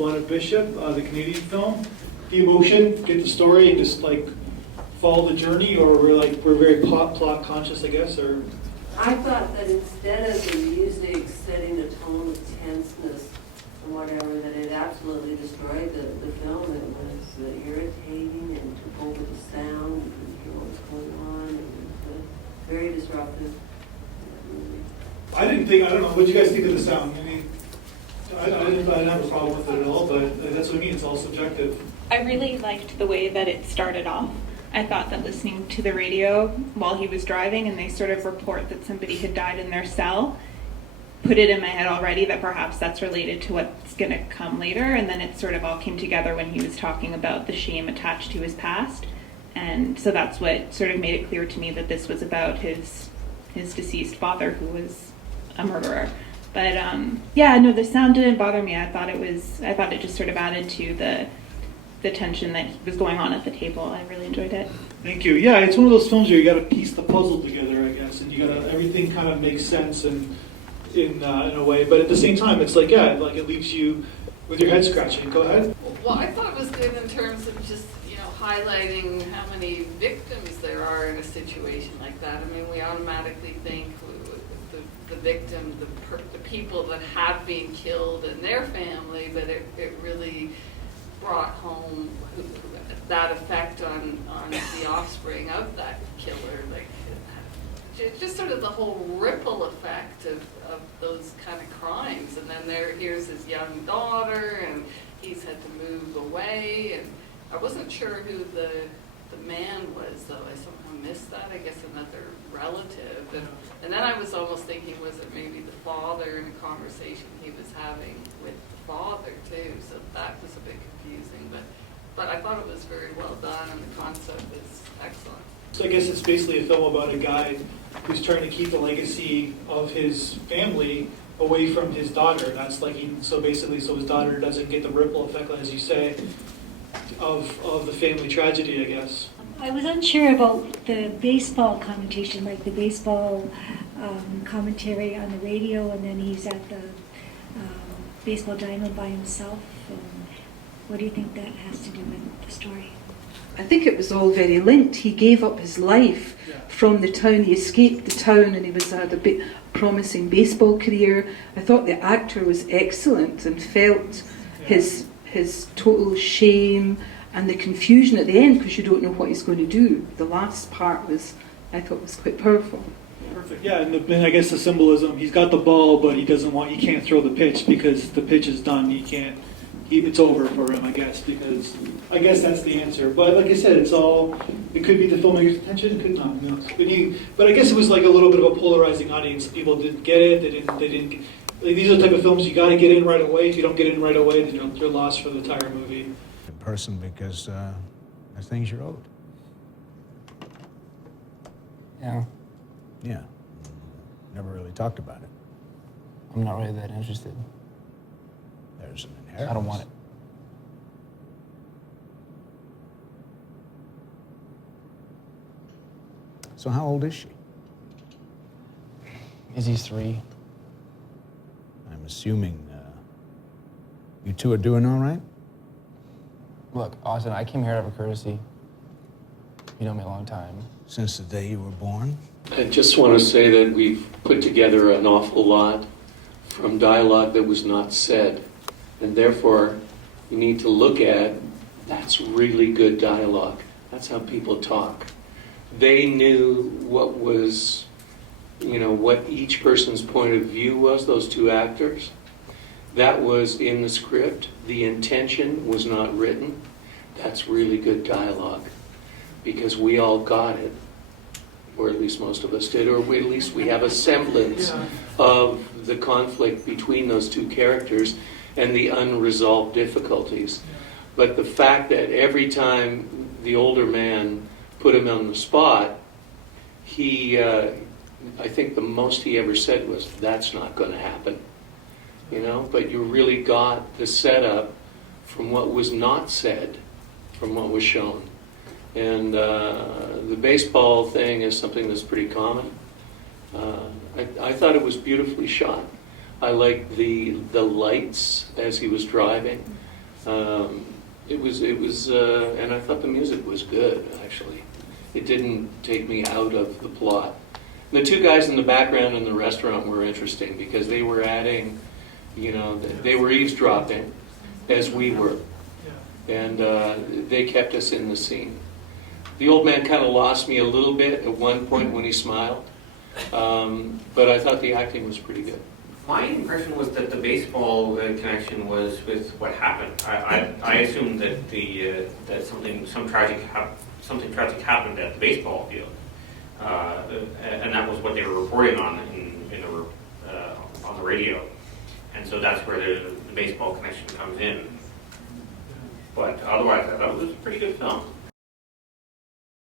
Blunted Bishop, the Canadian film. The emotion, get the story, and just like follow the journey, or we're very plot conscious, I guess, or. I thought that instead of the music setting a tone of tenseness or whatever, that it absolutely destroyed the film. It was irritating and took over the sound. You couldn't hear what was going on. It was very disruptive. I don't know, what do you guys think of the sound? I mean, I didn't have a problem with it at all, but that's what I mean, it's all subjective. I really liked the way that it started off. I thought that listening to the radio while he was driving and they sort of report that somebody had died in their cell, put it in my head already that perhaps that's related to what's going to come later, and then it sort of all came together when he was talking about the shame attached to his past. And so that's what sort of made it clear to me that this was about his deceased father, who was a murderer. But the sound didn't bother me. I thought it just sort of added to the tension that was going on at the table. I really enjoyed it. Thank you. Yeah, it's one of those films where you got to piece the puzzle together, I guess, and you got to everything kind of makes sense and in a way. But at the same time, it's like it leaves you with your head scratching. Go ahead. Well, I thought it was good in terms of just highlighting how many victims there are in a situation like that. I mean, we automatically think the victim, the people that have been killed and their family, but it really brought home that effect on the offspring of that killer, like just sort of the whole ripple effect of those kind of crimes. And then here's his young daughter, and he's had to move away, and I wasn't sure who the man was, though. I somehow missed that. I guess another relative. And then I was almost thinking, was it maybe the father in a conversation he was having with the father, too? So that was a bit confusing. But I thought it was very well done, and the concept is excellent. So I guess it's basically a film about a guy who's trying to keep the legacy of his family away from his daughter. That's so his daughter doesn't get the ripple effect, as you say, of the family tragedy, I guess. I was unsure about the baseball connotation, like the baseball commentary on the radio, and then he's at the baseball diamond by himself. What do you think that has to do with the story? I think it was all very linked. He gave up his life from the town. He escaped the town, and he had a promising baseball career. I thought the actor was excellent and felt his total shame and the confusion at the end, because you don't know what he's going to do. The last part I thought was quite powerful. Perfect. Yeah, and I guess the symbolism, he's got the ball, but he can't throw the pitch because the pitch is done. It's over for him, I guess, because I guess that's the answer. But like I said, it could be the filmmaker's attention, it could not. But I guess it was like a little bit of a polarizing audience. People didn't get it. They didn't. These are the type of films you got to get in right away. If you don't get in right away, then you're lost for the entire movie. In person, because there's things you're owed. Yeah. Yeah. Never really talked about it. I'm not really that interested. There's an inheritance. I don't want it. So how old is she? Izzy's 3. I'm assuming you two are doing all right? Look, Austin, I came here out of a courtesy. You know me a long time. Since the day you were born? I just want to say that we've put together an awful lot from dialogue that was not said. And therefore, you need to look at, that's really good dialogue. That's how people talk. They knew what was, what each person's point of view was, those two actors. That was in the script. The intention was not written. That's really good dialogue. Because we all got it. Or at least most of us did. Or at least we have a semblance of the conflict between those two characters and the unresolved difficulties. But the fact that every time the older man put him on the spot, I think the most he ever said was, that's not going to happen. But you really got the setup from what was not said, from what was shown. And the baseball thing is something that's pretty common. I thought it was beautifully shot. I liked the lights as he was driving. It was, and I thought the music was good, actually. It didn't take me out of the plot. The two guys in the background in the restaurant were interesting because they were adding, they were eavesdropping as we were. And they kept us in the scene. The old man kind of lost me a little bit at one point when he smiled, but I thought the acting was pretty good. My impression was that the baseball connection was with what happened. I assumed that that something tragic happened at the baseball field, and that was what they were reporting on on the radio, and so that's where the baseball connection comes in. But otherwise, I thought it was a pretty good film.